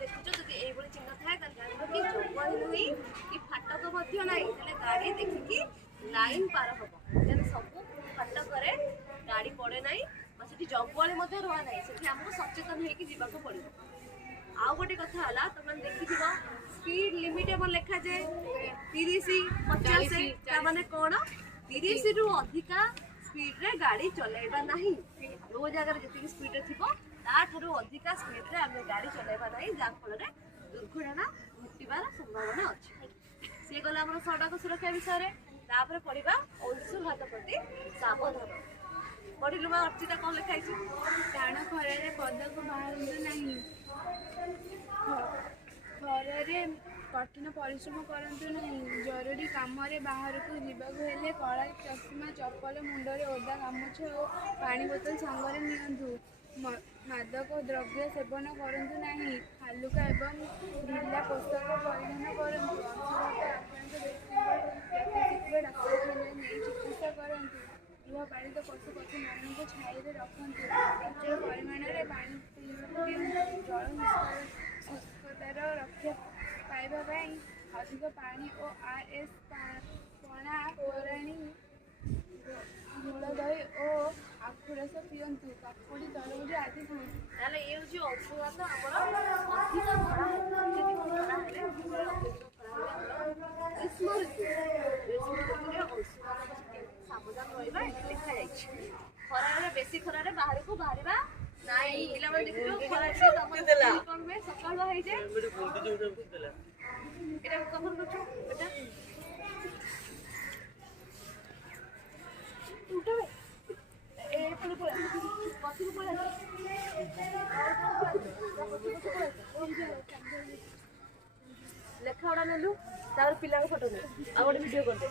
देखुच जदि एभली चिन्ह थाए कि जंगल नुई कि फाटक ना गाड़ी देखिकी लाइन पार हम देन सब फाटक गाड़ी पड़े ना जंगल रहा ना आमको सचेतन होगा पड़ो। आउ गोटे कथा है तुम देखी स्पीड लिमिट एवं लिखा जाए 30-50 माने कौन 30 रु अधिका स्पीड रे गाड़ी चलेबा नहीं। जो जगह जी स्पीड रे थी ताठू अधिका स्पीड रे आम गाड़ी चलेबा नहीं जहाँफल दुर्घटना घटार संभावना अच्छी। सी गला आम सड़क सुरक्षा विषय में पढ़ा अंशुघात प्रति सावधान पढ़िलु माँ अर्चिता कौन लिखाई टाण खर पदक बाहर नहीं खरे कठिन परिश्रम करतु नहीं जरूरी कम बाहर को जावाक कला चश्मा चप्पल मुंडे ओदा गामुछ और पानी बोतल सांगरे नियंतु मादक द्रव्य सेवन करतु नहीं हालुका एवं ढिला पोशाक परिधान करूँ शीघ्र डाक्तखाना नहीं चिकित्सा करूँ गृहपालित पशु पक्षी मान को छाई रखु प्रचुर परिमाण में पानी पिंतु जल निष्कतार रक्षा पाइबा अधिक पानी और आरएस पणा तोराणी गुड़ दही और आखुरस पीयंतु काकुड़ी तरबुज आदि खाते। ये अंशुघात अधिक ग्रीष्म ऋतु सावधान रहा लिखा जाए खरार बेसी खरार बाहर को बाहर नाई पिला देखिए खरा कौन में सकाल हो जाए এটা কখন করছো এটা উঠাবে এই পুরো পুরো কতটুকু পড়ে লেখা ওড়া নেলু তারপর পিলাকে ফটো নে আর গোটে ভিডিও করতে